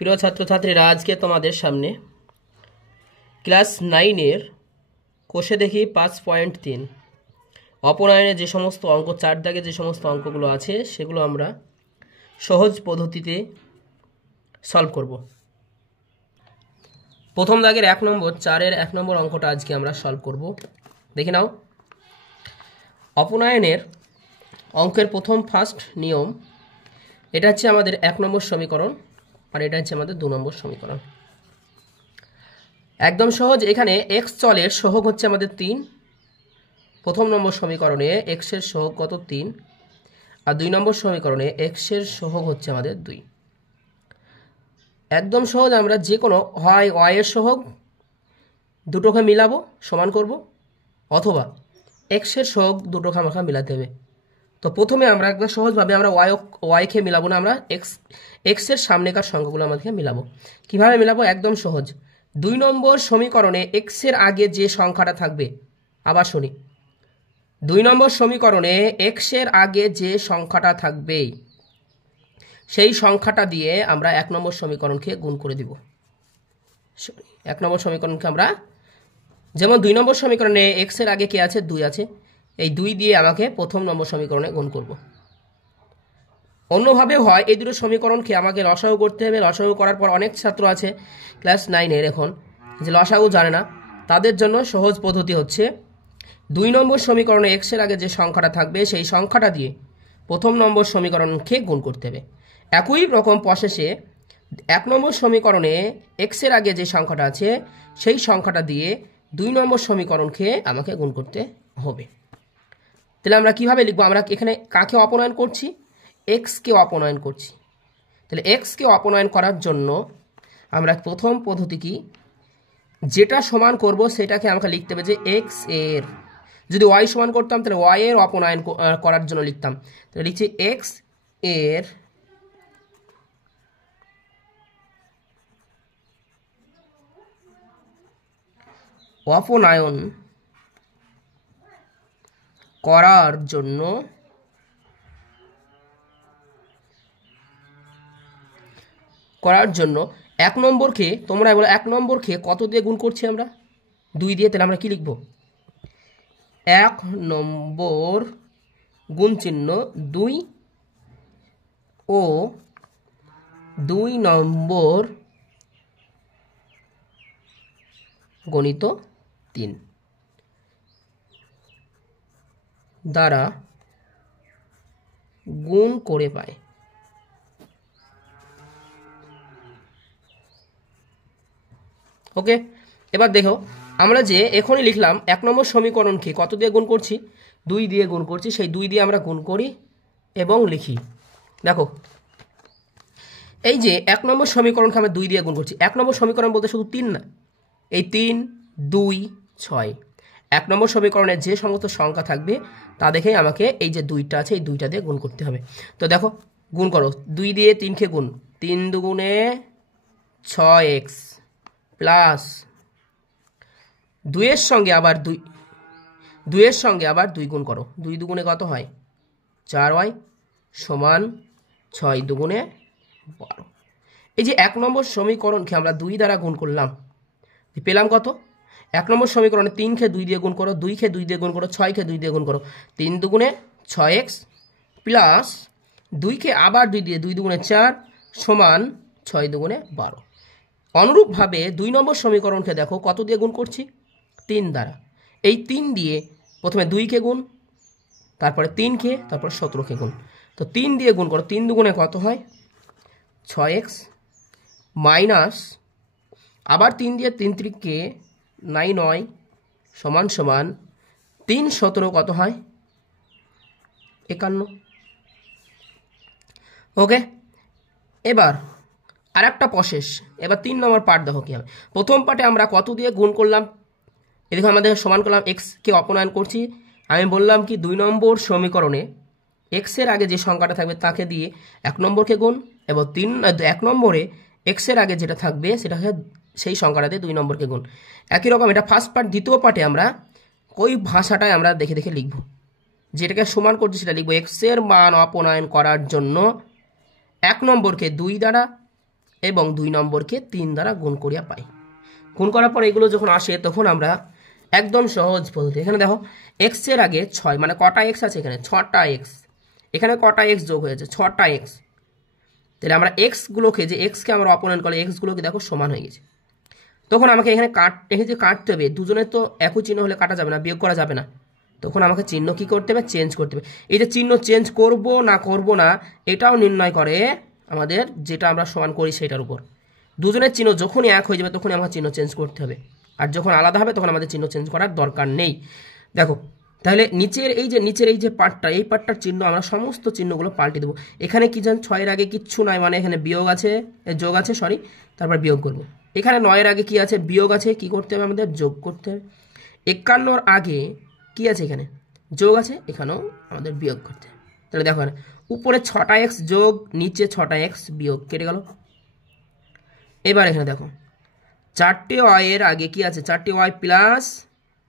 প্রিয় ছাত্রছাত্রীরা, আজকে তোমাদের সামনে ক্লাস 9-এর কোষে দেখি 5.3 অপনয়নে যে সমস্ত অঙ্ক, 4 দাগে যে সমস্ত অঙ্কগুলো আছে সেগুলো আমরা সহজ পদ্ধতিতে সলভ করব। প্রথম দাগের 1 নম্বর 4-এর 1 নম্বর অঙ্কটা আজকে আমরা সলভ করব। দেখে নাও। অপনয়নের অঙ্কের ফার্স্ট নিয়ম, এটা হচ্ছে আমাদের 1 নম্বর সমীকরণ, আর এটা হচ্ছে আমাদের 2 নম্বর সমীকরণ। একদম সহজ। এখানে এক্স চলের সহগ হচ্ছে আমাদের 3। প্রথম নম্বর সমীকরণে এক্স এর সহগ কত? 3। আর 2 নম্বর সমীকরণে এক্স এর সহগ হচ্ছে আমাদের 2। একদম সহজ। আমরা যে কোনো হয় ওয়াই এর সহগ দুটোকে মিলাবো, সমান করব, অথবা এক্স এর সহগ দুটোকে আমাকে মিলাতে হবে। তো প্রথমে আমরা একদম সহজভাবে আমরা ওয়াইকে মিলাবো না, আমরা এক্স এর সামনেকার সংখ্যাগুলো আমাদেরকে মিলাবো। কিভাবে মিলাবো? একদম সহজ। 2 নম্বর সমীকরণে এক্স এর আগে যে সংখ্যাটা থাকবে, আবার শুনি, 2 নম্বর সমীকরণে এক্স এর আগে যে সংখ্যাটা থাকবে সেই সংখ্যাটা দিয়ে আমরা 1 নম্বর সমীকরণকে গুণ করে দিব। 1 নম্বর সমীকরণকে আমরা, যেমন 2 নম্বর সমীকরণে এক্স এর আগে কে আছে? 2 আছে। এই 2 দিয়ে আমাকে প্রথম নম্বর সমীকরণে গুণ করব। অন্যভাবে হয় এই দুটো সমীকরণকে আমাকে লসাগু করতে হবে। লসাগু করার পর অনেক ছাত্র আছে ক্লাস 9-এর এখন যে লসাগু জানে না, তাদের জন্য সহজ পদ্ধতি হচ্ছে 2 নম্বর সমীকরণে এক্স এর আগে যে সংখ্যাটা থাকবে সেই সংখ্যাটা দিয়ে প্রথম নম্বর সমীকরণকে গুণ করতে হবে। একই রকম প্রসেসে 1 নম্বর সমীকরণে এক্স এর আগে যে সংখ্যাটা আছে সেই সংখ্যাটা দিয়ে 2 নম্বর সমীকরণকে আমাকে গুণ করতে হবে। তাহলে আমরা কিভাবে লিখবো? আমরা এখানে কাকে অপনয়ন করছি? এক্সকে অপনয়ন করছি। তাহলে এক্সকে অপনয়ন করার জন্য আমরা প্রথম পদ্ধতি কি, যেটা সমান করব সেটাকে আমাকে লিখতে হবে যে এক্স এর, যদি ওয়াই সমান করতাম তাহলে ওয়াই এর অপনয়ন করার জন্য লিখতাম। তাহলে লিখছি এক্স এর অপনয়ন করার জন্য 1 নম্বরকে, তোমরা বলো 1 নম্বরকে কত দিয়ে গুণ করছি আমরা? 2 দিয়ে। তাহলে আমরা কি লিখব? 1 নম্বর গুণ চিহ্ন 2 ও 2 নম্বর গণিত 3 দ্বারা গুণ করে পায়। ওকে, এবার দেখো, আমরা যে এখনই লিখলাম 1 নম্বর সমীকরণকে কত দিয়ে গুণ করছি? 2 দিয়ে গুণ করছি। সেই 2 দিয়ে আমরা গুণ করি এবং লিখি। দেখো, এই যে 1 নম্বর সমীকরণকে আমরা 2 দিয়ে গুণ করছি। 1 নম্বর সমীকরণ বলতে শুধু 3 না, এই 3, 2, 6। 1 নম্বর সমীকরণে যে সমস্ত সংখ্যা থাকবে তা দেখেই আমাকে এই যে 2টা আছে এই 2টা দিয়ে গুণ করতে হবে। তো দেখো, গুণ করো। 2 দিয়ে 3কে গুণ, 3 দুগুণে 6x প্লাস 2 এর সঙ্গে আবার 2 এর সঙ্গে আবার 2 গুণ করো। 2 দুগুণে কত হয়? 4y সমান 6 দুগুণে 12। এই যে 1 নম্বর সমীকরণকে আমরা 2 দ্বারা গুণ করলাম, পেলাম কত? 1 নম্বর সমীকরণে 3কে 2 দিয়ে গুণ করো, 2কে 2 দিয়ে গুণ করো, 6কে 2 দিয়ে গুণ করো। 3 দুগুণে 6x প্লাস 2কে আবার 2 দিয়ে, 2 দুগুণে 4 সমান 6 দুগুণে 12। অনুরূপভাবে 2 নম্বর সমীকরণকে দেখো কত দিয়ে গুণ করছি? 3 দ্বারা। এই 3 দিয়ে প্রথমে 2কে গুণ, তারপরে 3কে, তারপর 17কে গুণ। তো 3 দিয়ে গুণ করো, 3 দুগুণে কত হয়? 6x মাইনাস আবার 3 দিয়ে 3 3কে 9y সমান সমান 3 17 কত হয়? 51। ওকে, এবার আর একটা প্রসেস। এবার 3 নম্বর পার্ট দেখো কি হবে। প্রথম পার্টে আমরা কত দিয়ে গুণ করলাম? এদিকে আমাদের সমান করলাম, এক্সকে অপনয়ন করছি। আমি বললাম কি 2 নম্বর সমীকরণে এক্স এর আগে যে সংখ্যাটা থাকবে তাকে দিয়ে 1 নম্বরকে গুণ, এবং 1 নম্বরে এক্স এর আগে যেটা থাকবে সেটাকে সেই সংখ্যাটা দিয়ে 2 নম্বরকে গুণ। একই রকম এটা ফার্স্ট পার্ট। দ্বিতীয় পার্টে আমরা ওই ভাষাটাই আমরা দেখে দেখে লিখব, যেটাকে সমান করছি সেটা লিখব। এক্স এর মান অপনয়ন করার জন্য 1 নম্বরকে 2 দ্বারা এবং 2 নম্বরকে 3 দ্বারা গুণ করিয়া পাই। গুণ করার পর এগুলো যখন আসে তখন আমরা একদম সহজ পদ্ধতি, এখানে দেখো এক্স এর আগে 6 মানে কটা এক্স আছে এখানে 6টা এক্স, এখানে কটা এক্স যোগ হয়েছে 6টা এক্স, তাহলে আমরা এক্সগুলোকে যে এক্সকে আমরা অপোনেন্ট করলে এক্সগুলোকে দেখো সমান হয়ে গেছে। তখন আমাকে এখানে কাটতে হবে, দুজনের তো একই চিহ্ন হলে কাটা যাবে না, বিয়োগ করা যাবে না, তখন আমাকে চিহ্ন কি করতে হবে চেঞ্জ করতে হবে। এই যে চিহ্ন চেঞ্জ করব না এটাও নির্ণয় করে আমাদের যেটা আমরা সমান করি সেটার উপর। দুজনের চিহ্ন যখনই এক হয়ে যাবে তখনই আমাকে চিহ্ন চেঞ্জ করতে হবে, আর যখন আলাদা হবে তখন আমাদের চিহ্ন চেঞ্জ করার দরকার নেই। দেখো তাহলে নিচের এই যে পার্টটা, এই পার্টটার চিহ্ন আমরা সমস্ত চিহ্নগুলো পাল্টে দেবো। এখানে কি জান 6-এর আগে কিচ্ছু নাই, মানে এখানে বিয়োগ আছে, যোগ আছে সরি, তারপর বিয়োগ করব। এখানে 9-এর আগে কি আছে বিয়োগ আছে, কি করতে হবে আমাদের যোগ করতে হবে। 51-র আগে কি আছে এখানে যোগ আছে, এখানেও আমাদের বিয়োগ করতে হবে। তাহলে দেখো উপরে 6টা এক্স যোগ, নিচে 6টা এক্স বিয়োগ, কেটে গেল। এবার এখানে দেখো 4টে ওয়াই এর আগে কি আছে 4টে ওয়াই প্লাস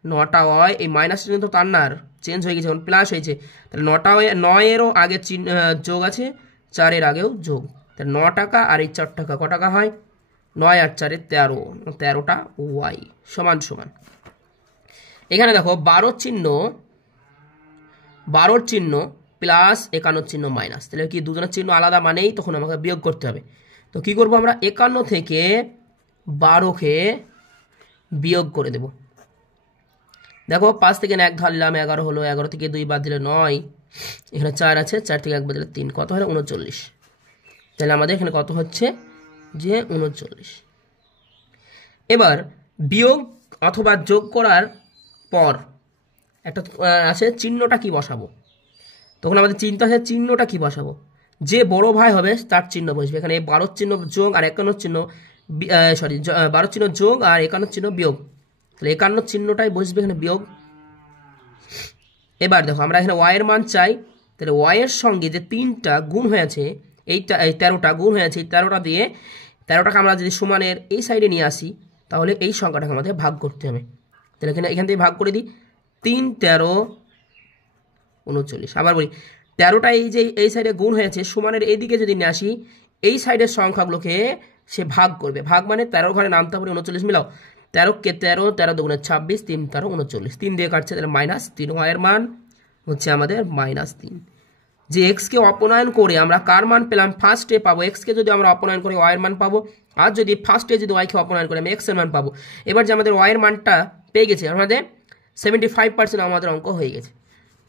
9টা ওয়াই, এই মাইনাস চিহ্ন তো টান্নার চেঞ্জ হয়ে গেছে এখন প্লাস হয়েছে, তাহলে 9টা ওয়াই 9-এরও আগে যোগ আছে, 4-এর আগেও যোগ, তাহলে 9 টাকা আর এই 4 টাকা, ক টাকা হয় 9 আর 4-এ 13, 13টা ওয়াই সমান সমান। এখানে দেখো 12 চিহ্ন প্লাস 51 চিহ্ন মাইনাস, তাহলে কি দুজনের চিহ্ন আলাদা মানেই তখন আমাকে বিয়োগ করতে হবে। তো কি করব আমরা 51 থেকে 12কে বিয়োগ করে দেব। দেখো 5 থেকে 1 ধরলাম 11 হলো, 11 থেকে 2 বাদ দিলে 9, এখানে 4 আছে, 4 থেকে 1 বাদ দিলে 3, কত হলো 39। তাহলে আমাদের এখানে কত হচ্ছে যে 39। এবার বিয়োগ অথবা যোগ করার পর একটা আছে চিহ্নটা কি বসাবো, তখন আমাদের চিন্তা আছে চিহ্নটা কি বসাবো। যে বড় ভাই হবে তার চিহ্ন বসবে, এখানে 12 চিহ্ন যোগ আর 51 চিহ্ন 12 চিহ্ন যোগ আর 51 চিহ্ন বিয়োগ, তাহলে 51 চিহ্নটাই বসবে এখানে বিয়োগ। এবার দেখো আমরা এখানে ওয়াই এর মান চাই, তাহলে ওয়াই এর সঙ্গে যে 3টা গুণ হয়েছে, এই 13টা গুণ হয়েছে, এই 13টা দিয়ে 13টাকে আমরা যদি সমানের এই সাইডে নিয়ে আসি তাহলে এই সংখ্যাটাকে আমাদের ভাগ করতে হবে। তাহলে এখান থেকে ভাগ করে দিই, 3 13 39। আবার বলি 13টা এই যে এই সাইডে গুণ হয়েছে সমানের এইদিকে যদি নিয়ে আসি, এই সাইডের সংখ্যাগুলোকে সে ভাগ করবে, ভাগ মানে 13 ঘরে নামতে হবে 39 মিলাও, 13কে 13, 13 দুগুণে 26, 3 13 39, 3 দিয়ে কাটছে, তাহলে -3, ওয়াইয়ের মান হচ্ছে আমাদের -3। যে এক্সকে অপনয়ন করে আমরা কার মান পেলাম ফার্স্টে পাবো, এক্সকে যদি আমরা অপনয়ন করে ওয়াইয়ের মান পাবো, আর যদি ফার্স্টে যদি ওয়াইকে অপনয়ন করে আমি এক্সের মান পাবো। এবার যে আমাদের ওয়াইয়ের মানটা পেয়ে গেছে, আমাদের 75% আমাদের অঙ্ক হয়ে গেছে।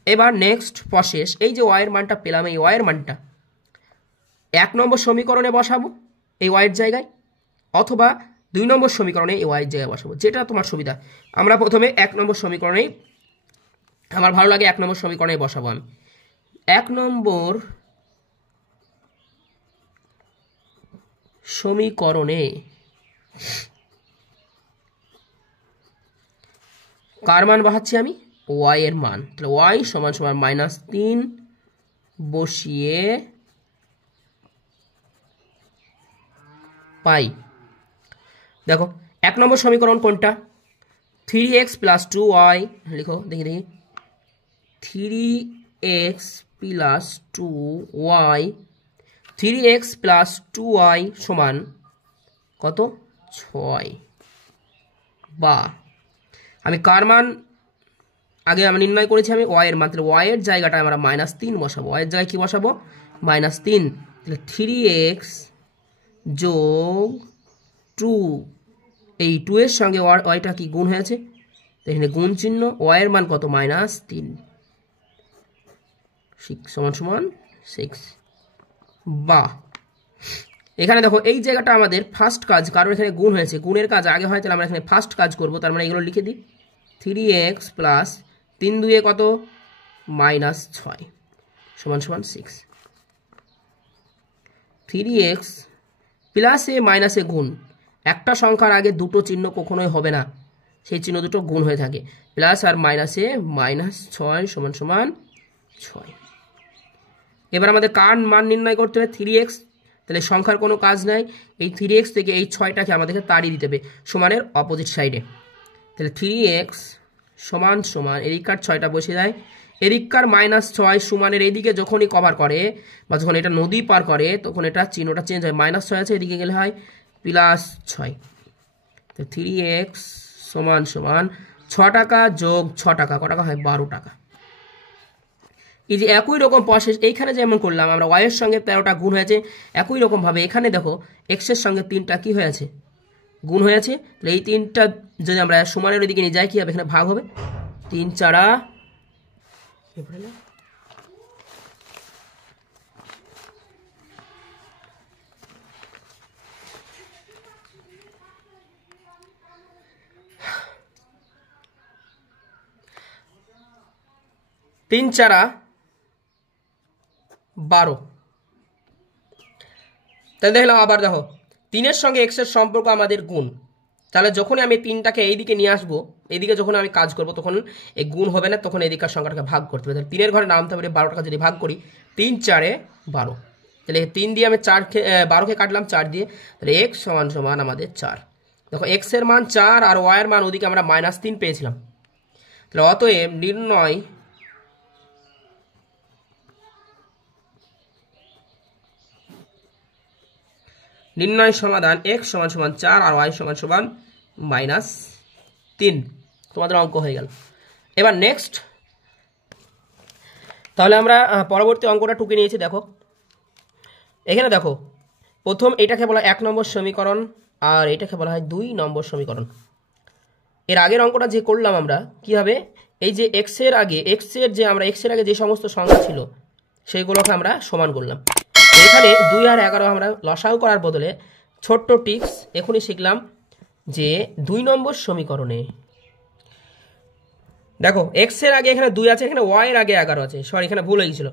এবার নেক্সট প্রসেস, এই যে ওয়াইয়ের মানটা পেলাম, এই ওয়াইয়ের মানটা 1 নম্বর সমীকরণে বসাবো এই ওয়াইয়ের জায়গায়, অথবা 2 নম্বর সমীকরণে এই ওয়াইয়ের জায়গায় বসাবো, যেটা তোমার সুবিধা। আমরা প্রথমে 1 নম্বর সমীকরণেই, আমার ভালো লাগে 1 নম্বর সমীকরণে বসাবো। আমি 1 নম্বর সমীকরণে কার মান বসাচ্ছি আমি ওয়াই এর মান, তাহলে ওয়াই সমান সমান -3 বসিয়ে পাই। দেখো 1 নম্বর সমীকরণ কোনটা 3x + 2y, লিখো দেখি 3x + 2y, 3x + 2y সমান কত 6, বা আমি কার মান আগে আমি নির্ণয় করেছি আমি ওয়াই এর মান, তাহলে ওয়াই এর জায়গাটায় আমরা -3 বসাবো, ওয়াই এর জায়গায় কি বসাবো -3, তাহলে 3x যোগ 2, এই 2 এর সঙ্গে ওয়াইটা কি গুণ হয়েছে, এখানে গুণ চিহ্ন, ওয়াই এর মান কত -3, 6 সমান সমান 6, বা এখানে দেখো এই জায়গাটা আমাদের ফার্স্ট কাজ, কারণ এখানে গুণ হয়েছে, গুণের কাজ আগে হয়, তাহলে আমরা এখানে ফার্স্ট কাজ করব, তার মানে এগুলো লিখে দিই 3x + 3 2 এ কত -6 সমান সমান 6, 3x প্লাসে মাইনাসে গুণ, একটা সংখ্যার আগে দুটো চিহ্ন কখনোই হবে না, সেই চিহ্ন দুটো গুণ হয়ে থাকে, প্লাস আর মাইনাসে -6 সমান সমান 6। এবার আমাদের কার মান নির্ণয় করতে হবে 3x, তাহলে সংখ্যার কোনো কাজ নাই, এই 3x থেকে এই 6টাকে আমাদেরকে তাড়িয়ে দিতে হবে সমানের অপোজিট সাইডে, তাহলে 3x সমান সমান এই কার 6টা বসে যায়, এদিককার -6 সমানের এইদিকে যখনই কভার করে বা যখন এটা নদী পার করে তখন এটা চিহ্নটা চেঞ্জ হয়, -6 আছে এদিকে গেলে হয় +6। তো 3x সমান সমান 6 টাকা যোগ 6 টাকা কত টাকা হয় 12 টাকা। এই যে একই রকম প্রসেস এইখানে যেমন করলাম আমরা y এর সঙ্গে 13টা গুণ হয়েছে, একই রকম ভাবে এখানে দেখো x এর সঙ্গে 3টা কি হয়েছে গুণ হয়েছে। তাহলে এই 3টা যদি আমরা সমানের ওইদিকে নিয়ে যাই কি হবে, এখানে ভাগ হবে 3 4 3 4 12। তাহলে দেখলাম আবার দেখো 3-এর সঙ্গে x এর সম্পর্ক আমাদের গুণ, তাহলে যখনই আমি 3টাকে এইদিকে নিয়ে আসবো, এইদিকে যখন আমি কাজ করব তখন এই গুণ হবে না, তখন এদিকের সংখ্যাটাকে ভাগ করতে হবে। তাহলে 3-এর ঘরে নামতে হবে 12 টাকা যদি ভাগ করি 3 4 12, তাহলে 3 দিয়ে আমি 12কে কাটলাম 4 দিয়ে, তাহলে x সমান সমান আমাদের 4। দেখো x এর মান 4 আর y এর মান ওদিকে আমরা -3 পেয়েছিলাম। তাহলে অতএব নির্ণয় সমাধান x সমান সমান 4 আর y সমান সমান -3। তোমাদের অঙ্ক হয়ে গেল। এবার নেক্সট, তাহলে আমরা পরবর্তী অঙ্কটা টুকে নিয়েছি। দেখো এখানে দেখো প্রথম এটাকে বলা 1 নম্বর সমীকরণ আর এটাকে বলা হয় 2 নম্বর সমীকরণ। এর আগের অঙ্কটা যে করলাম আমরা কি হবে, এই যে x এর আগে যে সমস্ত সংখ্যা ছিল সেইগুলোকে আমরা সমান করলাম। এখানে 2 আর 11 আমরা লসাগু করার বদলে ছোট্ট টিপস এখনই শিখলাম যে 2 নম্বর সমীকরণে দেখো x এর আগে এখানে 2 আছে, এখানে y এর আগে 11 আছে, সরি এখানে ভুল হয়ে গেছিল,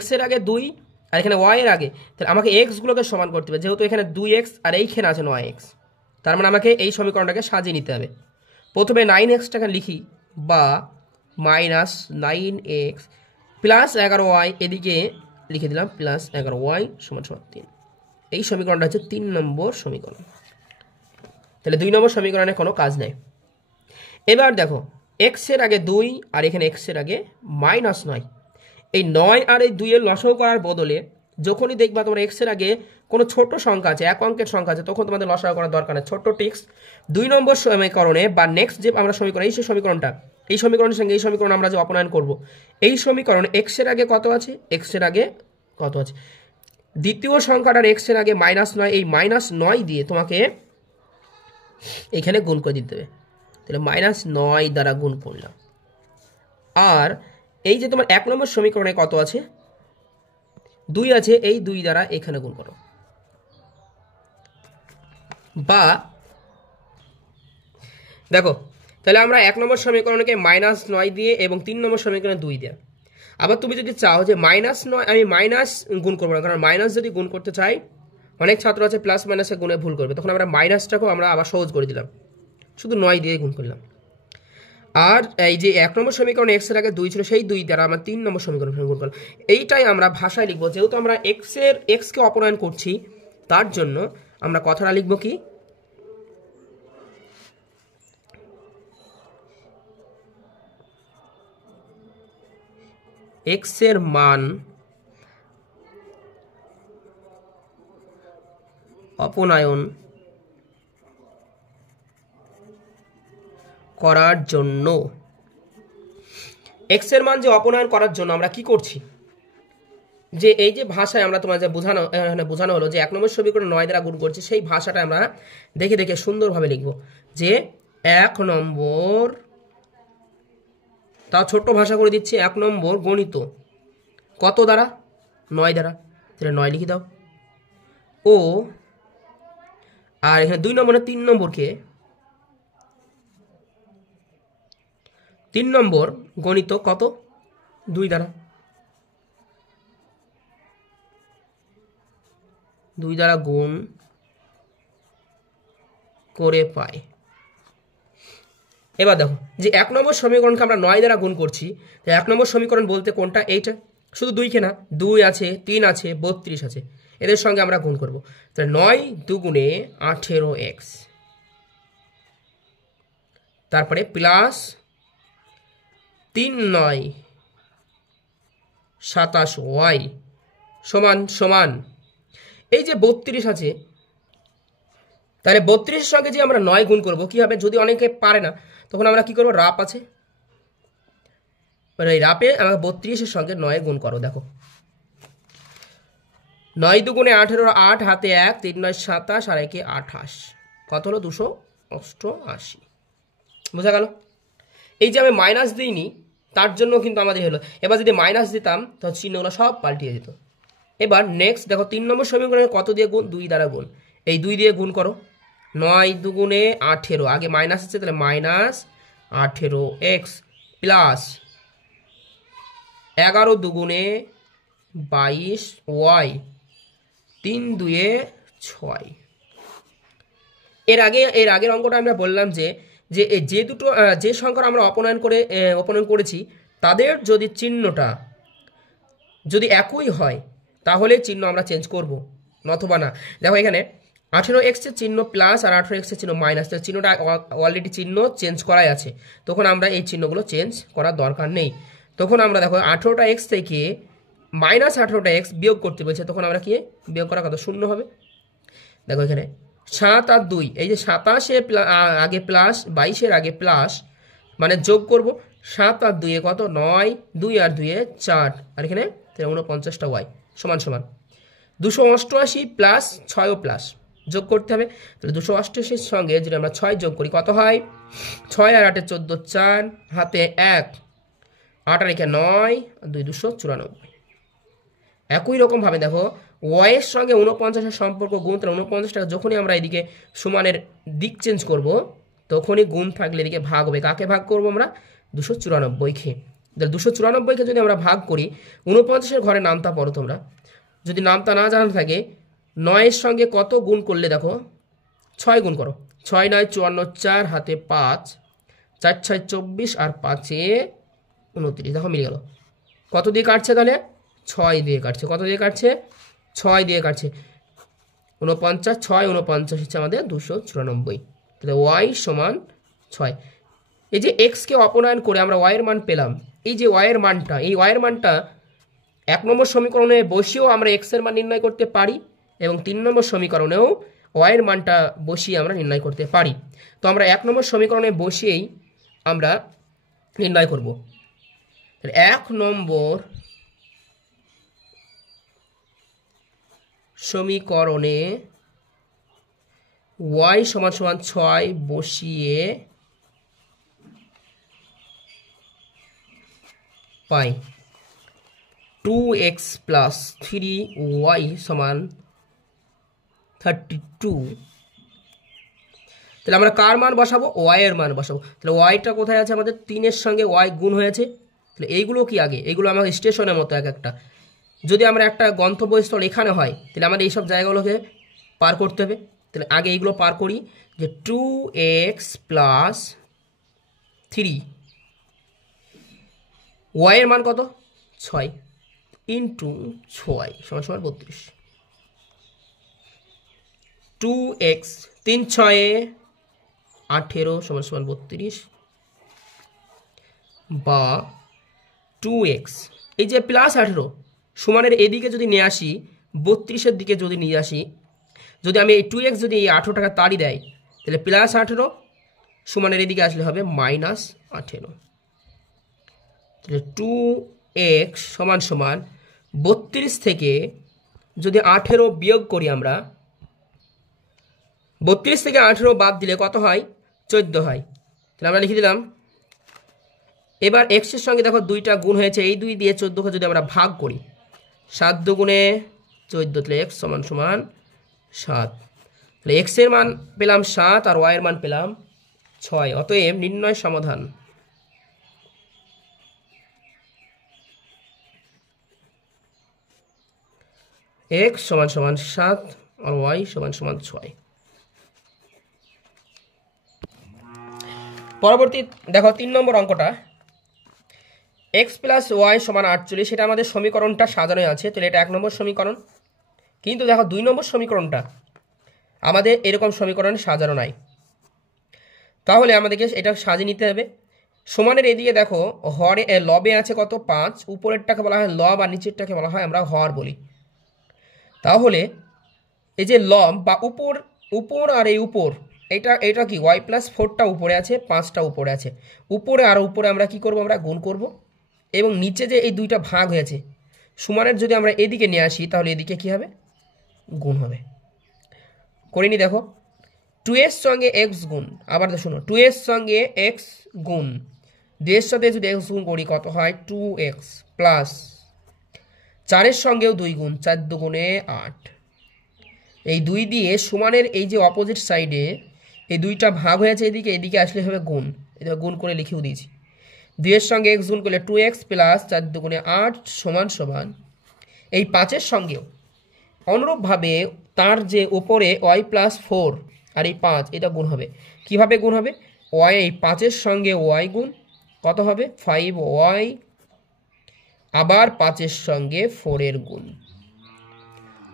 x এর আগে 2 আর এখানে y এর আগে, তাহলে আমাকে x গুলোকে সমান করতে হবে। যেহেতু এখানে 2x আর এইখানে আছে 9x, তার মানে আমাকে এই সমীকরণটাকে সাজিয়ে নিতে হবে। প্রথমে 9xটাকে লিখি বা -9x প্লাস 11y এদিকে লিখে দিলাম +11y সমান সমান 3। এই সমীকরণটা হচ্ছে 3 নম্বর সমীকরণ। তাহলে 2 নম্বর সমীকরণে কোনো কাজ নেই। এবার দেখো x এর আগে 2 আর এখানে x এর আগে -9, এই 9 আর এই 2 এর লসাগু করার বদলে যখনই দেখবা তোমরা x এর আগে কোনো ছোট সংখ্যা আছে, এক অঙ্কের সংখ্যা আছে, তখন তোমাদের লসাগু করার দরকার নেই। ছোট্ট টিক্স, 2 নম্বর সমীকরণে বা নেক্সট যে আমরা সমীকরণ এই সমীকরণটা, এই সমীকরণের সঙ্গে এই সমীকরণ আমরা যে অপনয়ন করব, এই সমীকরণে x এর আগে কত আছে, x এর আগে কত আছে, দ্বিতীয় সংখ্যাটার x এর আগে -9, এই -9 দিয়ে তোমাকে এখানে গুণ করে দিতে হবে। তাহলে -9 দ্বারা গুণ করলাম। আর এই যে তোমার 1 নম্বর সমীকরণে কত আছে, 2 আছে, এই 2 দ্বারা এখানে গুণ করো। বা দেখো তাহলে আমরা 1 নম্বর সমীকরণকে -9 দিয়ে এবং 3 নম্বর সমীকরণে 2 দিয়ে। আবার তুমি যদি চাও যে -9 আমি মাইনাস গুণ করবো না, কারণ মাইনাস যদি গুণ করতে চাই অনেক ছাত্র আছে প্লাস মাইনাসে গুণে ভুল করবে, তখন আমরা মাইনাসটাকেও আমরা আবার সহজ করে দিলাম, শুধু 9 দিয়ে গুণ করলাম। আর এই যে 1 নম্বর সমীকরণ x এর আগে 2 ছিল, সেই 2 দ্বারা আমরা 3 নম্বর সমীকরণ গুণ করলাম। এইটাই আমরা ভাষায় লিখবো, যেহেতু আমরা x কে অপনয়ন করছি তার জন্য আমরা কথাটা লিখবো কি, x এর মান অপনয়ন করার জন্য, x এর মান যে অপনয়ন করার জন্য আমরা কি করছি, যে এই যে ভাষায় আমরা তোমার যে বোঝানো হলো যে 1 নম্বর সমীকরণ 9 দ্বারা গুণ করছি, সেই ভাষাটা আমরা দেখে দেখে সুন্দরভাবে লিখব যে 1 নম্বর, তাও ছোট্ট ভাষা করে দিচ্ছি, 1 নম্বর গণিত কত দ্বারা, 9 দ্বারা, তাহলে 9 লিখে দাও। ও আর এখানে 2 নম্বরে 3 নম্বরকে 3 নম্বর গণিত কত, 2 দ্বারা, 2 দ্বারা গুণ করে পাই। এবার দেখো যে 1 নম্বর সমীকরণকে আমরা 9 দ্বারা গুণ করছি, 1 নম্বর সমীকরণ বলতে কোনটা, এইটা, শুধু 2 কে না, 2 আছে, 3 আছে, 32 আছে, এদের সঙ্গে আমরা গুণ করব। তাহলে 9 দুগুণে 18x, তারপরে প্লাস 3 9 27y সমান সমান এই যে 32 আছে, তাহলে 32-এর সঙ্গে যে আমরা 9 গুণ করবো কি হবে? যদি অনেকে পারে না তখন আমরা কি করবো, রাপ আছে, এই রাপে আমরা 32-এর সঙ্গে 9 গুণ করো। দেখো 9 দুগুণে 18, 8 হাতে 1, 3 9 27 আর 1 28, কত হলো? 288। বোঝা গেল? এই যে আমি মাইনাস দিইনি তার জন্য কিন্তু আমাদের হলো। এবার যদি মাইনাস দিতাম তাহলে চিহ্নগুলো সব পাল্টিয়ে যেত। এবার নেক্সট দেখো 3 নম্বর সমীকরণে কত দিয়ে গুণ? 2 দ্বারা গুণ। এই 2 দিয়ে গুণ করো। 9 দুগুণে 18, আগে মাইনাস আছে তাহলে মাইনাস 18x প্লাস 11 দুগুণে 22y, 3 2 6। এর আগের অঙ্কটা আমরা বললাম যে দুটো যে সংখ্যা আমরা অপনয়ন করেছি তাদের যদি চিহ্নটা যদি একই হয় তাহলে চিহ্ন আমরা চেঞ্জ করব, নতুবা না। দেখো এখানে 18x এর চিহ্ন প্লাস আর 18x এর চিহ্ন মাইনাস, তো চিহ্নটা অলরেডি চিহ্ন চেঞ্জ করাই আছে, তখন আমরা এই চিহ্নগুলো চেঞ্জ করার দরকার নেই। তখন আমরা দেখো 18টা x থেকে মাইনাস 18টা x বিয়োগ করতে বলছে, তখন আমরা কি বিয়োগ করা কত? 0 হবে। দেখো এখানে 7 আর 2, এই যে 27-এ আগে প্লাস 22-এর আগে প্লাস, মানে যোগ করব। 7 আর 2 কত? 9, 2 আর 2 4, আর এখানে 49টা y সমান সমান 288 প্লাস 6ও প্লাস যোগ করতে হবে। তাহলে 288-এর সঙ্গে যদি আমরা 6 যোগ করি কত হয়? 6 আর 8 14, 4 হাতে 1, 8 আর 9 আর 2 294। একই রকমভাবে দেখো y এর সঙ্গে 49-এর সম্পর্ক গুণ, তাহলে 49টা যখনই আমরা এদিকে সমানের দিক চেঞ্জ করব তখনই গুণ থাকলে এদিকে ভাগ হবে। কাকে ভাগ করব আমরা? 294-কে। তাহলে 294-কে যদি আমরা ভাগ করি, 49-এর ঘরে নামতা পড়ো তোমরা, যদি নামতা না জানা থাকে 9-এর সঙ্গে কত গুণ করলে দেখো 6 গুণ করো। 6 9 54, 4 হাতে 5, 4 6 24 আর 5 29। দেখো মিলে গেল। কত দিয়ে কাটছে? তাহলে 6 দিয়ে কাটছে। কত দিয়ে কাটছে? 6 দিয়ে কাটছে। 49 6 49 হচ্ছে আমাদের 294। তাহলে y সমান 6। এই যে x কে অপনয়ন করে আমরা y এর মান পেলাম, এই যে y এর মানটা, এই y এর মানটা 1 নম্বর সমীকরণে বসিয়েও আমরা x এর মান নির্ণয় করতে পারি এবং 3 নম্বর সমীকরণেও y এর মানটা বসিয়ে আমরা নির্ণয় করতে পারি। তো আমরা 1 নম্বর সমীকরণে বসিয়েই আমরা নির্ণয় করব। 1 নম্বর সমীকরণে y সমান সমান 6 বসিয়ে পাই 2x প্লাস 3y সমান 32। তাহলে আমরা কার মান বসাবো? y এর মান বসাবো। তাহলে yটা কোথায় আছে? আমাদের 3-এর সঙ্গে y গুণ হয়েছে। তাহলে এইগুলো কি আগে? এইগুলো আমাদের স্টেশনের মতো এক একটা। যদি আমরা একটা গন্তব্যস্থল এখানে হয় তাহলে আমাদের এইসব জায়গাগুলোকে পার করতে হবে। তাহলে আগে এইগুলো পার করি, যে 2x প্লাস 3 y এর মান কত? 6 ইন্টু 6 সমান সমান 32। 2x 3 6 18 সমান সমান 32, বা 2x এই যে প্লাস 18 সমানের এদিকে যদি নিয়ে আসি, 32-এর দিকে যদি নিয়ে আসি, যদি আমি এই 2x যদি এই 18টাকে তাড়ি দেয় তাহলে প্লাস 18 সমানের এদিকে আসলে হবে মাইনাস 18। তাহলে 2x সমান সমান 32 থেকে যদি 18 বিয়োগ করি আমরা, 32 থেকে 18 বাদ দিলে কত হয়? 14 হয়। তাহলে আমরা লিখে দিলাম। এবার x এর সঙ্গে দেখো 2টা গুণ হয়েছে, এই 2 দিয়ে 14কে যদি আমরা ভাগ করি, 7 দুগুণে 14, তাহলে x সমান সমান 7। তাহলে x এর মান পেলাম 7 আর y এর মান পেলাম 6। অতএব নির্ণয় সমাধান x সমান সমান 7 আর y সমান সমান 6। পরবর্তী দেখো 3 নম্বর অঙ্কটা, x প্লাস y সমান 48, সেটা আমাদের সমীকরণটা সাজানো আছে। তাহলে এটা 1 নম্বর সমীকরণ। কিন্তু দেখো 2 নম্বর সমীকরণটা আমাদের এরকম সমীকরণে সাজানো নাই, তাহলে আমাদেরকে এটা সাজিয়ে নিতে হবে। সমানের এদিকে দেখো হরে লবে আছে কত 5, উপরেরটাকে বলা হয় লব আর নিচেরটাকে বলা হয় আমরা হর বলি। তাহলে এই যে লব বা উপর উপর আর এই উপর এটা কি y+4টা উপরে আছে, 5টা উপরে আছে, উপরে আর উপরে আমরা কি করব, আমরা গুণ করব। এবং নিচে যে এই দুইটা ভাগ হয়েছে সমানের যদি আমরা এদিকে নিয়ে আসি তাহলে এদিকে কি হবে, গুণ হবে। করিনি দেখো, 2 এর সঙ্গে x গুণ, আবার শোনো 2 এর সঙ্গে x গুণ, 2 এর সাথে যদি x গুণ করি কত হয় 2x প্লাস 4 এর সঙ্গেও 2 গুণ, 4 দুগুণে 8। এই 2 দিয়ে সমানের এই যে অপোজিট সাইডে এই দুইটা ভাগ হয়েছে এদিকে, এদিকে আসলে হবে গুণ, এটা গুণ করে লিখেও দিয়েছি। 2 এর সঙ্গে x গুণ করলে 2x প্লাস 4 দুগুণে 8 সমান সমান এই 5-এর সঙ্গেও অনুরূপভাবে তার যে উপরে y+4 আর এই 5 এটা গুণ হবে। কিভাবে গুণ হবে, y এই 5-এর সঙ্গে y গুণ কত হবে 5y, আবার 5-এর সঙ্গে 4-এর গুণ,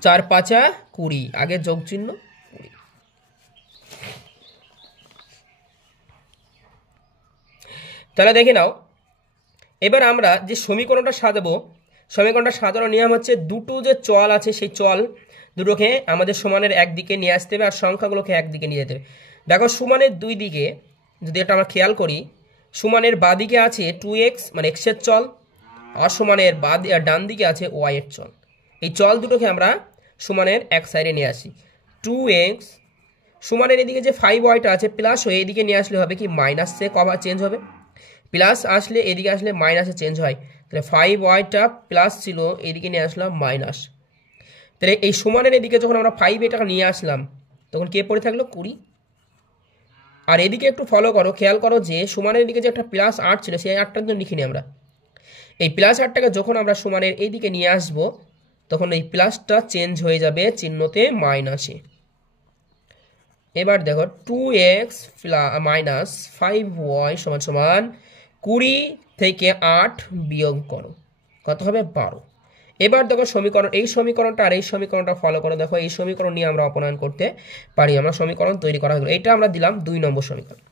4 5 20, আগে যোগ চিহ্ন 20। তাহলে দেখে নাও, এবার আমরা যে সমীকরণটা সাজাবো, সমীকরণটা সাজানোর নিয়ম হচ্ছে দুটো যে চল আছে সেই চল দুটোকে আমাদের সমানের একদিকে নিয়ে আসতে হবে আর সংখ্যাগুলোকে একদিকে নিয়ে যেতে হবে। দেখো সমানের দুই দিকে যদি এটা আমরা খেয়াল করি, সমানের বাঁ দিকে আছে 2x মানে x এর চল, আর সমানের ডান দিকে আছে y এর চল। এই চল দুটোকে আমরা সমানের এক সাইডে নিয়ে আসি। 2x সমানের এদিকে যে 5yটা আছে প্লাস হয়ে এদিকে নিয়ে আসলে হবে কি মাইনাসে কভার চেঞ্জ হবে, প্লাস আসলে এদিকে আসলে মাইনাসে চেঞ্জ হয়। তাহলে 5yটা প্লাস ছিল, এদিকে নিয়ে আসলাম মাইনাস। তাহলে এই সমানের এদিকে যখন আমরা 5 এটাকে নিয়ে আসলাম তখন কে পড়ে থাকলো 20। আর এদিকে একটু ফলো করো, খেয়াল করো যে সমানের দিকে যে একটা +8 ছিল সেই 8টার জন্য লিখিনি আমরা। এই +8টাকে যখন আমরা সমানের এইদিকে নিয়ে আসব তখন এই প্লাসটা চেঞ্জ হয়ে যাবে চিহ্নতে মাইনাসে। এবার দেখো 2x মাইনাস 5y সমান সমান 20 থেকে 8 বিয়োগ করো, কত হবে 12। এবার দেখো সমীকরণ, এই সমীকরণটা আর এই সমীকরণটা ফলো করো, দেখো এই সমীকরণ নিয়ে আমরা অপনয়ন করতে পারি, আমরা সমীকরণ তৈরি করা হলো। এটা আমরা দিলাম 2 নম্বর সমীকরণ।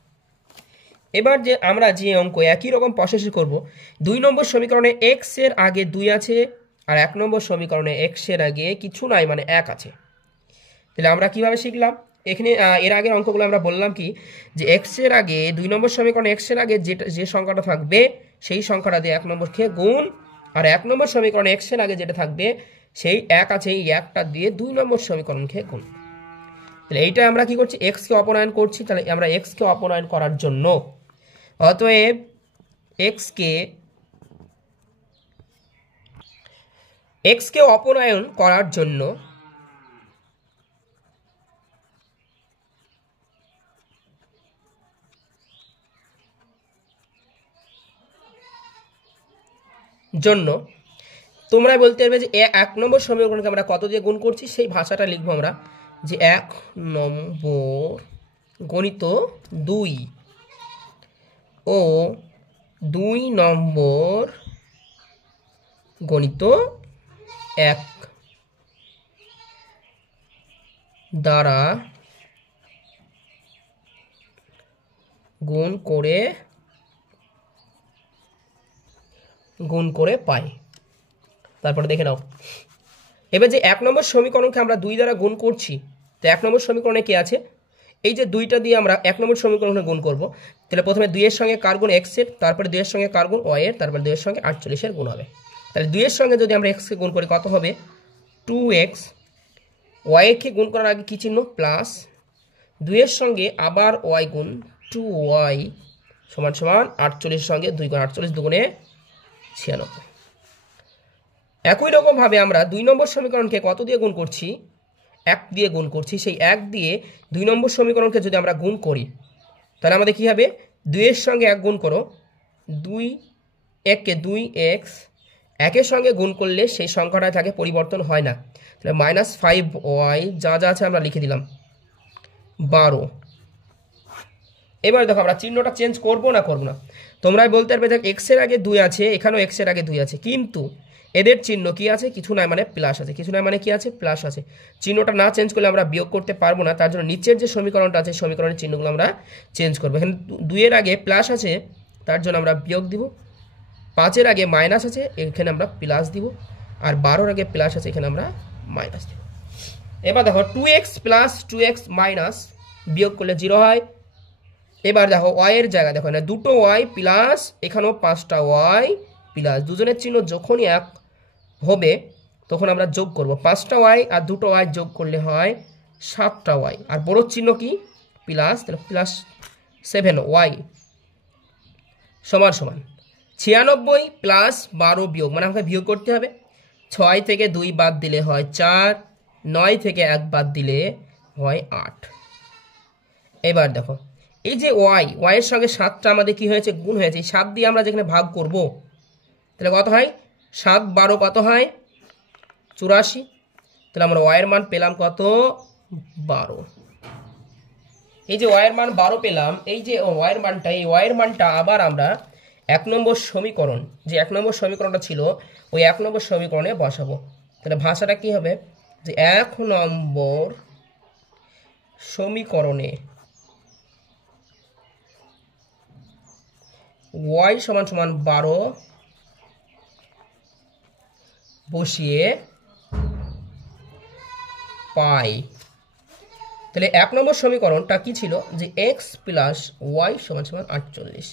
এবার যে আমরা যে অঙ্ক একই রকম প্রসেসে করব, 2 নম্বর সমীকরণে x এর আগে 2 আছে আর 1 নম্বর সমীকরণে x এর আগে কিছু নাই মানে 1 আছে। তাহলে আমরা কিভাবে শিখলাম, এখানে এর আগের অঙ্কগুলো আমরা বললাম কি যে x এর আগে 2 নম্বর সমীকরণে x এর আগে যে সংখ্যাটা থাকবে সেই সংখ্যাটা দিয়ে 1 নম্বরকে গুণ, আর 1 নম্বর সমীকরণে x এর আগে যেটা থাকবে সেই 1 আছে এই 1টা দিয়ে 2 নম্বর সমীকরণকে গুণ। তাহলে এইটা আমরা কি করছি, x কে অপনয়ন করছি। তাহলে আমরা x কে অপনয়ন করার জন্য অতএব x কে অপনয়ন করার জন্য তোমরা বলতে পারবে যে 1 নম্বর সমীকরণকে আমরা কত দিয়ে গুণ করছি সেই ভাষাটা লিখবো আমরা যে 1 নম্বর গণিত 2 ও 2 নম্বর গণিত 1 দ্বারা গুণ করে পাই। তারপরে দেখে নাও, এবার যে 1 নম্বর সমীকরণকে আমরা 2 দ্বারা গুণ করছি, তো 1 নম্বর সমীকরণে কি আছে, এই যে 2টা দিয়ে আমরা 1 নম্বর সমীকরণে গুণ করব। তাহলে প্রথমে 2 এর সঙ্গে কার গুণ x এর, তারপরে 2 এর সঙ্গে কার গুণ y এর, তারপরে 2 এর সঙ্গে 48 এর গুণ হবে। তাহলে 2 এর সঙ্গে যদি আমরা x কে গুণ করি কত হবে 2x, y কে গুণ করার আগে কি চিহ্ন প্লাস, 2 এর সঙ্গে আবার y গুণ 2y সমান সমান 48 এর সঙ্গে 2 গুণ 48 দুগুণে 96। একই রকম ভাবে আমরা 2 নম্বর সমীকরণকে কত দিয়ে গুণ করছি, 1 দিয়ে গুণ করছি। সেই 1 দিয়ে 2 নম্বর সমীকরণকে যদি আমরা গুণ করি তাহলে আমাদের কি হবে, 2 এর সঙ্গে 1 গুণ করো, 2 1 কে 2x, 1 এর সঙ্গে গুণ করলে সেই সংখ্যাটা থাকে পরিবর্তন হয় না। তাহলে -5y যা যা আছে আমরা লিখে দিলাম 12। এবার দেখো আমরা চিহ্নটা চেঞ্জ করব না তোমরাই বলতে পারবে যে x এর আগে 2 আছে, এখানেও x এর আগে 2 আছে, কিন্তু এদের চিহ্ন কি আছে, কিছু নাই মানে প্লাস আছে, কিছু নাই মানে কি আছে প্লাস আছে। চিহ্নটা না চেঞ্জ করলে আমরা বিয়োগ করতে পারবো না, তার জন্য নিচের যে সমীকরণটা আছে সমীকরণের চিহ্নগুলো আমরা চেঞ্জ করবো। এখানে 2 এর আগে প্লাস আছে, তার জন্য আমরা বিয়োগ দিব। 5-এর আগে মাইনাস আছে, এখানে আমরা প্লাস দিব, আর 12-এর আগে প্লাস আছে, এখানে আমরা মাইনাস দিব। এবার দেখো 2x প্লাস 2x মাইনাস বিয়োগ করলে 0 হয়। এবার দেখো y এর জায়গায় দেখো না দুটো y প্লাস এখানেও 5টা y প্লাস, দুজনের চিহ্ন যখনই এক হবে তখন আমরা যোগ করব। 5টা y আর দুটো y যোগ করলে হয় 7টা y, আর বড় চিহ্ন কি প্লাস, তাহলে প্লাস 7y সমান সমান 96 প্লাস 12 বিয়োগ, মানে আমাকে বিয়োগ করতে হবে। 6 থেকে 2 বাদ দিলে হয় 4, 9 থেকে 1 বাদ দিলে হয় 8। এবার দেখো এই যে y এর সঙ্গে 7টা আমাদের কি হয়েছে গুণ হয়েছে, 7 দিয়ে আমরা যেখানে ভাগ করব তাহলে কত হয় 7 12 কত হয় 84। তাহলে আমরা y এর মান পেলাম কত 12। এই যে y এর মান 12 পেলাম, এই যে y এর মানটা, এই y এর মানটা আবার আমরা 1 নম্বর সমীকরণ, যে 1 নম্বর সমীকরণটা ছিল ওই 1 নম্বর সমীকরণে বসাবো। তাহলে ভাষাটা কি হবে যে 1 নম্বর সমীকরণে y সমান সমান 12 বসিয়ে পাই। তাহলে 1 নম্বর সমীকরণটা কি ছিল যে x প্লাস y সমান সমান 48।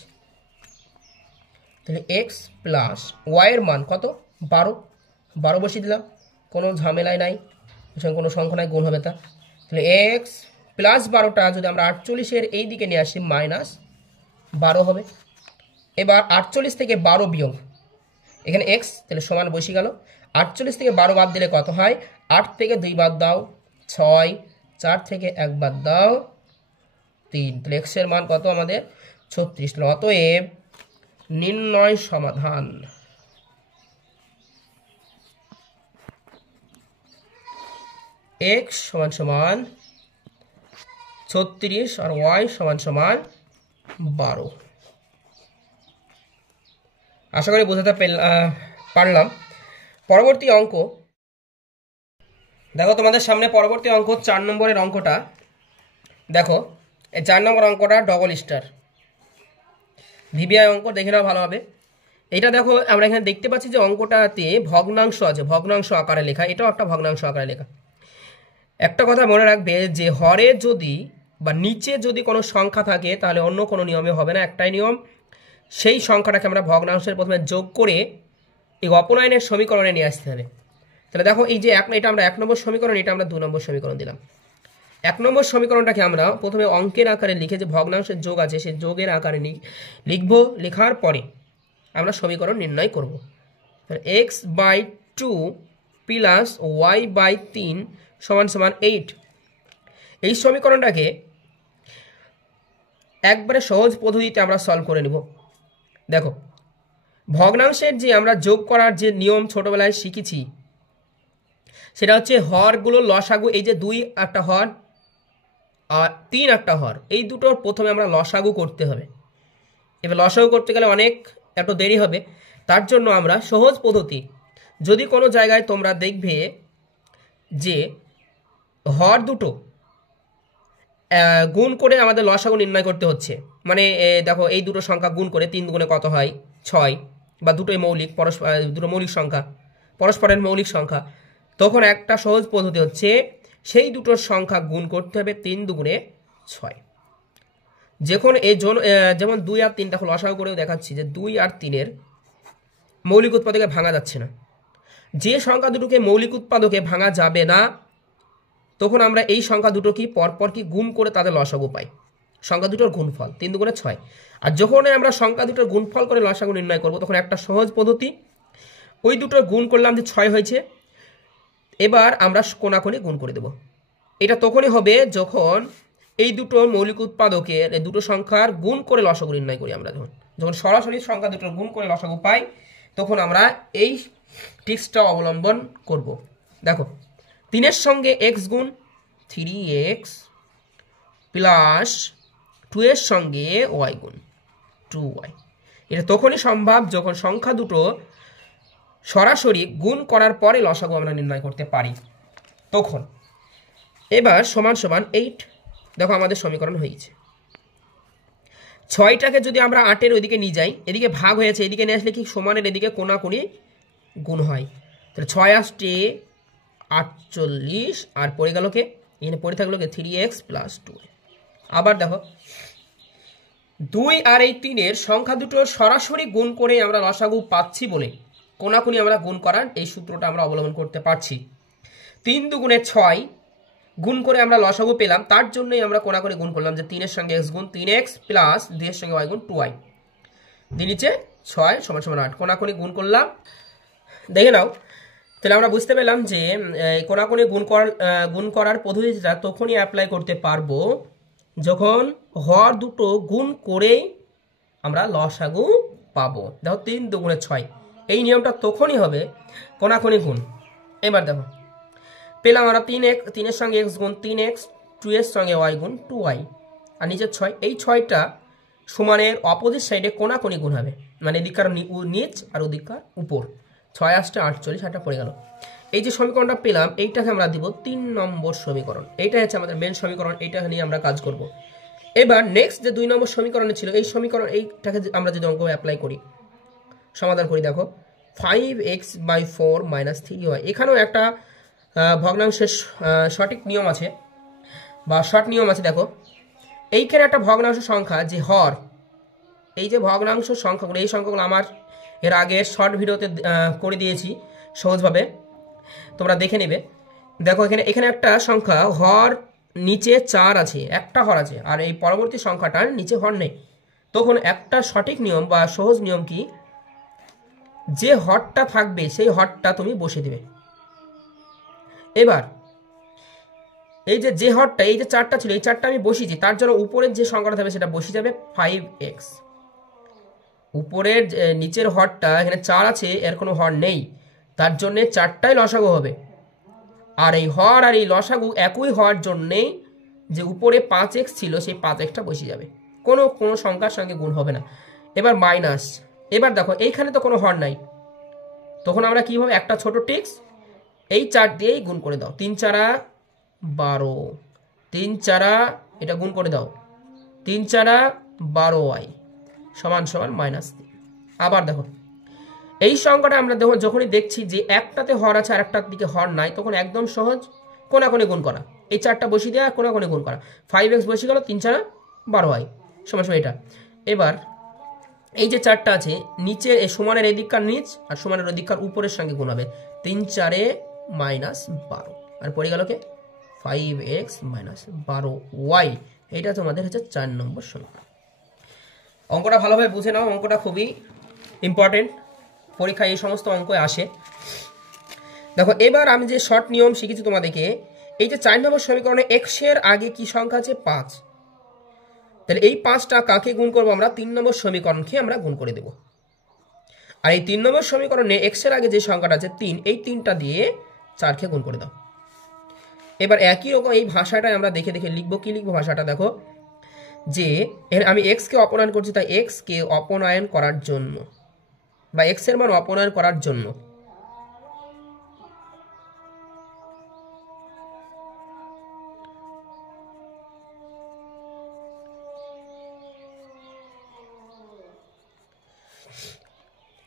তাহলে x প্লাস y এর মান কত 12 বসিয়ে দিলাম, কোনো ঝামেলাই নাই, কোনো সংখ্যা নাই, গুণ হবে তা। তাহলে x প্লাস 12টা যদি আমরা 48-এর এই দিকে নিয়ে আসি মাইনাস 12 হবে। এবার 48 থেকে 12 বিয়োগ, এখানে x তাহলে সমান বসে গেল। 48 থেকে 12 বাদ দিলে কত হয় 8 থেকে 2 বাদ দাও 6, 4 থেকে 1 বাদ দাও 3, তাহলে x এর মান কত আমাদের 36। তাহলে অতএব নির্ণয় সমাধান x সমান সমান 36 আর y সমান সমান 12। আশা করি বোঝাতে পারলাম। পরবর্তী অঙ্ক দেখো তোমাদের সামনে পরবর্তী অঙ্ক 4 নম্বরের অঙ্কটা দেখো। এই 4 নম্বর অঙ্কটা ডবল স্টার ভিবিআই অঙ্ক, দেখে নাও ভালোভাবে। এটা দেখো আমরা এখানে দেখতে পাচ্ছি যে অঙ্কটাতে ভগ্নাংশ আছে, ভগ্নাংশ আকারে লেখা, এটাও একটা ভগ্নাংশ আকারে লেখা। একটা কথা মনে রাখবে যে হরে যদি বা নিচে যদি কোনো সংখ্যা থাকে তাহলে অন্য কোনো নিয়মে হবে না, একটাই নিয়ম, সেই সংখ্যাটাকে আমরা ভগ্নাংশের প্রথমে যোগ করে এই অপনয়নের সমীকরণে নিয়ে আসতে হবে। তাহলে দেখো এই যে এটা আমরা 1 নম্বর সমীকরণ, এটা আমরা 2 নম্বর সমীকরণ দিলাম। 1 নম্বর সমীকরণটাকে আমরা প্রথমে অঙ্কের আকারে লিখে, যে ভগ্নাংশের যোগ আছে সেই যোগের আকারে লিখব, লেখার পরে আমরা সমীকরণ নির্ণয় করব। x/2 প্লাস y/3 সমান সমান 8। এই সমীকরণটাকে একবারে সহজ পদ্ধতিতে আমরা সলভ করে নেব। দেখো ভগ্নাংশের যে আমরা যোগ করার যে নিয়ম ছোটবেলায় শিখেছি সেটা হচ্ছে হরগুলো লসাগু, এই যে 2 একটা হর আর 3 একটা হর, এই দুটোর প্রথমে আমরা লসাগু করতে হবে। এবার লসাগু করতে গেলে অনেক একটু দেরি হবে, তার জন্য আমরা সহজ পদ্ধতি, যদি কোনো জায়গায় তোমরা দেখবে যে হর দুটো গুণ করে আমাদের লসাগু নির্ণয় করতে হচ্ছে, মানে দেখো এই দুটো সংখ্যা গুণ করে 3 গুণে কত হয় 6, বা দুটোই মৌলিক দুটো মৌলিক সংখ্যা, পরস্পরের মৌলিক সংখ্যা, তখন একটা সহজ পদ্ধতি হচ্ছে সেই দুটোর সংখ্যা গুণ করতে হবে 3 দুগুণে 6। যখন যেমন 2 আর 3টা লসাগু করেও দেখাচ্ছি যে 2 আর 3-এর মৌলিক উৎপাদকে ভাঙা যাচ্ছে না, যে সংখ্যা দুটোকে মৌলিক উৎপাদকে ভাঙা যাবে না তখন আমরা এই সংখ্যা দুটো কি পরপর কি গুণ করে তাদের লসাগু পাই, সংখ্যা দুটোর গুণফল 3 দুগুণে 6। আর যখন আমরা সংখ্যা দুটোর গুণফল করে লসাগু নির্ণয় করব তখন একটা সহজ পদ্ধতি, ওই দুটোর গুণ করলাম যে 6 হয়েছে, এবার আমরা কোনাকুনি গুণ করে দেব। এটা তখনই হবে যখন এই দুটো মৌলিক উৎপাদকের দুটো সংখ্যার গুণ করে লসাগু নির্ণয় করি। আমরা যখন সরাসরি সংখ্যা দুটোর গুণ করে লসাগু পাই তখন আমরা এই ট্রিক্সটা অবলম্বন করব। দেখো 3-এর সঙ্গে x গুণ 3x প্লাস 2-এর সঙ্গে y গুণ 2y, এটা তখনই সম্ভব যখন সংখ্যা দুটো সরাসরি গুণ করার পরে লসাগু আমরা নির্ণয় করতে পারি তখন। এবার সমান সমান 8, দেখো আমাদের সমীকরণ হয়েছে। ছয়টাকে যদি আমরা 8-এর ওইদিকে নিয়ে যাই, এদিকে ভাগ হয়েছে, এদিকে নিয়ে আসলে কি সমানের এদিকে কোনাকুনি গুণ হয়। তাহলে 6 আসছে 48 আর পড়ে গেল কে, এখানে পড়ে থাকলো কে 3x + 2। আবার দেখো 2 আর এই 3-এর সংখ্যা দুটো সরাসরি গুণ করে আমরা লসাগু পাচ্ছি বলে কোনাকুনি আমরা গুণ করার এই সূত্রটা আমরা অবলম্বন করতে পারছি। 3 দুগুণে 6 গুণ করে আমরা লসাগু পেলাম, তার জন্যই আমরা কোনাকুনি গুণ করলাম যে 3-এর সঙ্গে x গুণ 3x প্লাস 2-এর সঙ্গে y গুণ 2y, দিয়ে নিচে 6 = 8, কোনাকুনি গুণ করলাম। দেখে নাও, তাহলে আমরা বুঝতে পেলাম যে কোনাকুনি গুণ করার পদ্ধতিটা তখনই অ্যাপ্লাই করতে পারবো যখন হর দুটো গুণ করেই আমরা লসাগু পাবো। দেখো 3 দুগুণে 6, এই নিয়মটা তখনই হবে কোনাকুনি গুণ। এবার দেখো পেলাম আমরা 3-এর সঙ্গে x গুণ 3x, 2-এর সঙ্গে y গুণ 2y, আর নিচের 6, এই 6টা সমানের অপোজিট সাইডে কোনাকুনি গুণ হবে, মানে এদিককার নিচ আর ওদিককার উপর। 6 আসছে 48, এটা পড়ে গেল। এই যে সমীকরণটা পেলাম এইটাকে আমরা দিব 3 নম্বর সমীকরণ, এইটা হচ্ছে আমাদের মেন সমীকরণ, এইটা নিয়ে আমরা কাজ করব। এবার নেক্সট যে 2 নম্বর সমীকরণে ছিল এই সমীকরণ, এইটাকে আমরা যদি অঙ্ক অ্যাপ্লাই করি, সমাধান করি, দেখো 5x/4 - 3y, এখানেও একটা ভগ্নাংশের সঠিক নিয়ম আছে বা শর্ট নিয়ম আছে। দেখো এইখানে একটা ভগ্নাংশ সংখ্যা যে হর, এই যে ভগ্নাংশ সংখ্যাগুলো, এই সংখ্যাগুলো আমার এর আগের শর্ট ভিডিওতে করে দিয়েছি সহজভাবে, তোমরা দেখে নেবে। দেখো এখানে একটা সংখ্যা হর নিচে 4 আছে, একটা হর আছে, আর এই পরবর্তী সংখ্যাটার নিচে হর নেই। তখন একটা সঠিক নিয়ম বা সহজ নিয়ম কি, যে হরটা থাকবে সেই হরটা তুমি বসিয়ে দেবে। এবার এই যে হরটা, এই যে 4টা ছিল, এই 4টা আমি বসিয়েছি, তার জন্য উপরের যে সংখ্যাটা থাকবে সেটা বসিয়ে যাবে 5x। উপরের নিচের হরটা এখানে 4 আছে, এর কোনো হর নেই, তার জন্য 4টাই লসাগু হবে। আর এই হর আর এই লসাগু একই হওয়ার জন্যেই যে উপরে 5x ছিল সেই 5xটা বসিয়ে যাবে, কোনো সংখ্যার সঙ্গে গুণ হবে না। এবার মাইনাস, এবার দেখো এইখানে তো কোনো হর নাই, তখন আমরা কীভাবে, একটা ছোট টিক্স, এই 4 দিয়েই গুণ করে দাও, 3 × 4 = 12, 3 × 4 এটা গুণ করে দাও, 3 × 4 = 12y = -3। আবার দেখো এই সংখ্যাটা আমরা যখনই দেখছি যে একটাতে হর আছে আর একটার দিকে হর নাই, তখন একদম সহজ কোনাকুনি গুণ করা, এই 4টা বসিয়ে দেওয়া, কোনাকুনি গুণ করা, 5x বসে গেল, 3 × 4 = 12y = এটা। এবার এই যে 4টা আছে নিচে, এই সমানের এদিককার নিচ আর সমানের ওদিককার উপরের সঙ্গে গুণ হবে, 3 × 4 - 12, আর পড়ে গেল কে 5x - 12y, এটা তোমাদের হচ্ছে 4 নম্বর সমীকরণ। অঙ্কটা ভালোভাবে বুঝে নাও, অঙ্কটা খুবই ইম্পর্টেন্ট, পরীক্ষায় এই সমস্ত অঙ্ক আসে। দেখো এবার আমি যে শর্ট নিয়ম শিখেছি তোমাদেরকে, এই যে 4 নম্বর সমীকরণে x এর আগে কি সংখ্যা আছে 5, তাহলে এই 5টা কাকে গুণ করবো আমরা, 3 নম্বর সমীকরণকে আমরা গুণ করে দেব। আর এই 3 নম্বর সমীকরণে x এর আগে যে সংখ্যাটা আছে 3, এই 3টা দিয়ে 4কে গুণ করে দাও। এবার একই রকম এই ভাষাটাই আমরা দেখে দেখে লিখবো। কি লিখবো ভাষাটা দেখো, যে আমি x কে অপনয়ন করছি, তাই x কে অপনয়ন করার জন্য বা x এর মান অপনয়ন করার জন্য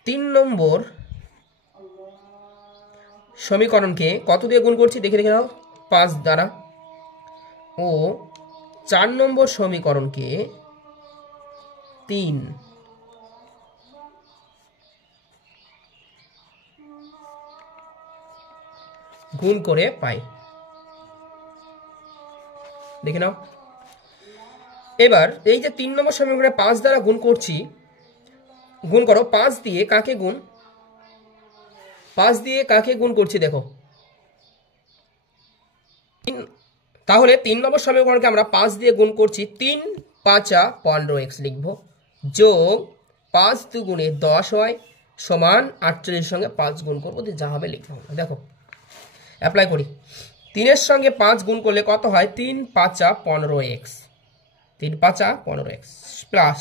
তিন নম্বর সমীকরণকে কত দিয়ে গুণ করছি দেখে দেখে নাও, 5 দ্বারা, ও 4 নম্বর সমীকরণকে 3 গুণ করে পাই, দেখে নাও। এবার এই যে 3 নম্বর সমীকরণে 5 দ্বারা গুণ করছি, গুণ করো 5 দিয়ে কাকে গুণ, 5 দিয়ে কাকে গুণ করছি দেখো, তাহলে 3 নম্বর সমীকরণকে আমরা 5 দিয়ে গুণ করছি, 3 × 5 = 15x লিখবো, যোগ 5 × 2 = 10y সমান 48 সঙ্গে 5 গুণ করবো, যা হবে লিখবো। দেখো অ্যাপ্লাই করি, 3-এর সঙ্গে 5 গুণ করলে কত হয়, 3 × 5 = 15x, 3 × 5 = 15x প্লাস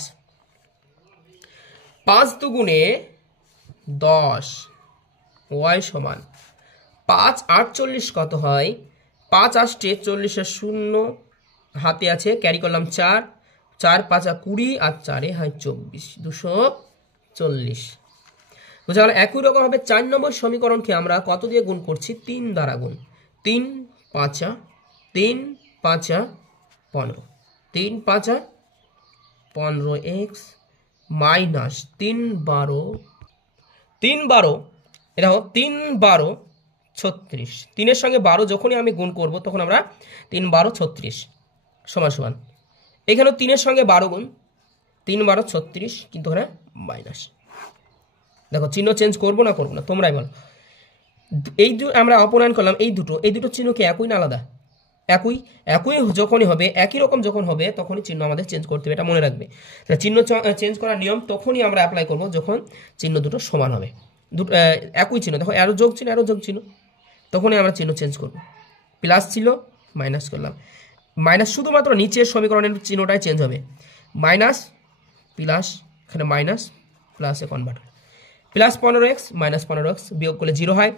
5 × 2 = 10 y সমান 5 × 48 কত হয়, 5 আসছে 40-এর 0 হাতে আছে, ক্যারি করলাম 4, 4 5 20 আর 4 হয় 24, 240। বুঝা গেল। একই রকমভাবে 4 নম্বর সমীকরণকে আমরা কত দিয়ে গুণ করছি? 3 দ্বারা গুণ। 3 5 3 5 15, 3 5 15 x মাইনাস 3 12 3 12, এটা হোক 3 12 36। 3 এর সঙ্গে 12 যখনই আমি গুণ করব তখন আমরা 3 12 36 সমান সমান, এখানেও 3 এর সঙ্গে 12 গুণ, 3 12 36, কিন্তু এখানে মাইনাস। দেখো চিহ্ন চেঞ্জ করবো না করবো না তোমরাই বলো। এই আমরা অপনয়ন করলাম, এই দুটো চিহ্ন কি একই না আলাদা? একই। একই যখনই হবে, একই রকম যখন হবে তখনই চিহ্ন আমাদের চেঞ্জ করতে হবে, এটা মনে রাখবে। চিহ্ন চেঞ্জ করার নিয়ম তখনই আমরা অ্যাপ্লাই করব যখন চিহ্ন দুটো সমান হবে, একই চিহ্ন। দেখো অ্যারো যোগ চিহ্ন, তখনই আমরা চিহ্ন চেঞ্জ করব। প্লাস ছিল, মাইনাস করলাম। মাইনাস শুধুমাত্র নিচের সমীকরণের চিহ্নটাই চেঞ্জ হবে, মাইনাস প্লাস, এখানে মাইনাস প্লাসে কনভার্ট হবে। প্লাস 15x মাইনাস 15x বিয়োগ করলে 0 হয়।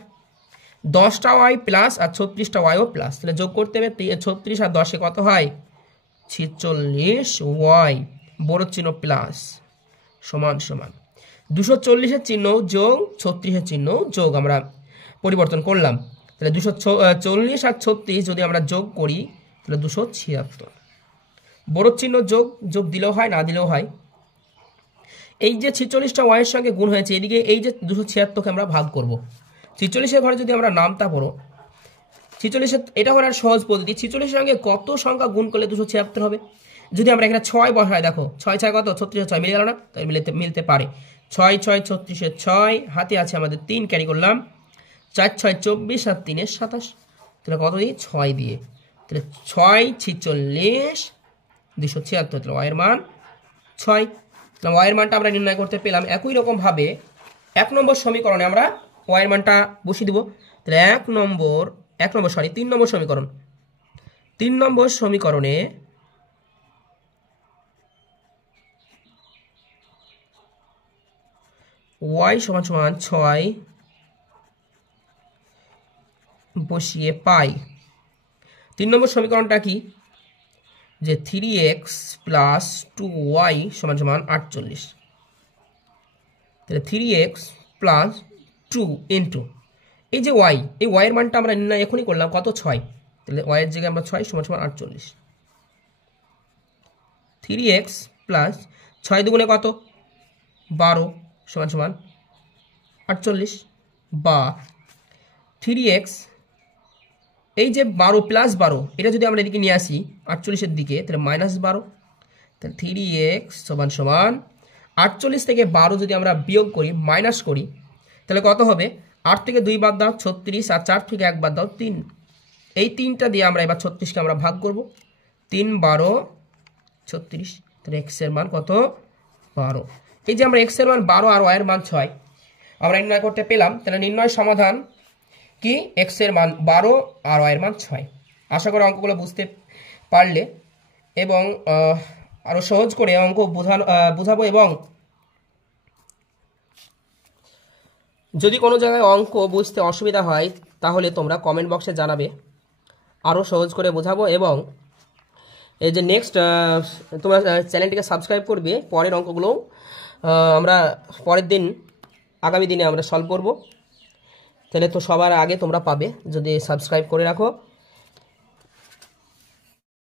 10টা ওয়াই প্লাস আর 36টা ওয়াইও প্লাস, তাহলে যোগ করতে হবে। 36 আর 10-এ কত হয়? 46 ওয়াই, বড় চিহ্ন প্লাস, সমান সমান 240-এর চিহ্ন যোগ 36-এর চিহ্ন যোগ আমরা পরিবর্তন করলাম। তাহলে 240 আর 36 যদি আমরা যোগ করি তাহলে 276। বড় চিহ্ন যোগ দিলেও হয়, না দিলেও হয়। এই যে 46টা ওয়াইয়ের সঙ্গে গুণ হয়েছে, এদিকে এই যে 276কে আমরা ভাগ করব। 46-এর ঘরে যদি আমরা নামতা পড়ো, 46-এর এটা করার সহজ পদ্ধতি। 46-এর সঙ্গে কত সংখ্যা গুণ করলে 276 হবে? যদি আমরা এখানে 6 বসাই, দেখো 6 6 কত? 36 6 মিলে গেল না? তাই মিলতে পারে। 6 6 36-এর 6, হাতে আছে আমাদের 3, ক্যারি করলাম। 4 6 24 আর 3 27, তাহলে কত দিই? 6 দিয়ে। তাহলে 6 46 276, তাহলে ওয়াইয়ের মান 6। তাহলে ওয়াইয়ের মানটা আমরা নির্ণয় করতে পেলাম। একই রকম ভাবে 1 নম্বর সমীকরণে আমরা ওয়াইয়ের মানটা বসিয়ে দিব। তাহলে 3 নম্বর সমীকরণ। 3 নম্বর সমীকরণে y সমান সমান 6 বসিয়ে পাই। 3 নম্বর সমীকরণটা কি? যে 3x প্লাস 2y সমান সমান 48। তাহলে 3x প্লাস 2 ইন্টু এই যে y, এই y এর মানটা আমরা নির্ণয় এখনই করলাম, কত? 6। তাহলে y এর জায়গায় আমরা 6 সমান সমান 48। 3x প্লাস 6 দুগুণে কত? 12 সমান সমান 48, বা 3x এই যে 12 প্লাস 12, এটা যদি আমরা এদিকে নিয়ে আসি 48-এর দিকে, তাহলে মাইনাস 12। তাহলে 3x সমান সমান 48 থেকে 12 যদি আমরা বিয়োগ করি, মাইনাস করি, তাহলে কত হবে? 8 থেকে 2 বাদ দাও 36, আর 4 থেকে 1 বাদ দাও 3। এই 3টা দিয়ে আমরা এবার 36কে আমরা ভাগ করব। 3 12 36, তাহলে x এর মান কত? 12। এই যে আমরা x এর মান 12 আর y এর মান 6 আমরা নির্ণয় করতে পেলাম। তাহলে নির্ণয় সমাধান কি? x এর মান 12 আর y এর মান 6। আশা করি অঙ্কগুলো বুঝতে পারলে, এবং আরো সহজ করে অঙ্ক বোঝাবো। এবং যদি কোনো জায়গায় অঙ্ক বুঝতে অসুবিধা হয় তাহলে তোমরা কমেন্ট বক্সে জানাবে, আরো সহজ করে বোঝাবো। এবং এই যে নেক্সট তোমরা চ্যানেলটিকে সাবস্ক্রাইব করবে, পরের অঙ্কগুলো আমরা আগামী দিনে আমরা সলভ করব। তাহলে তো সবার আগে তোমরা পাবে যদি সাবস্ক্রাইব করে রাখো।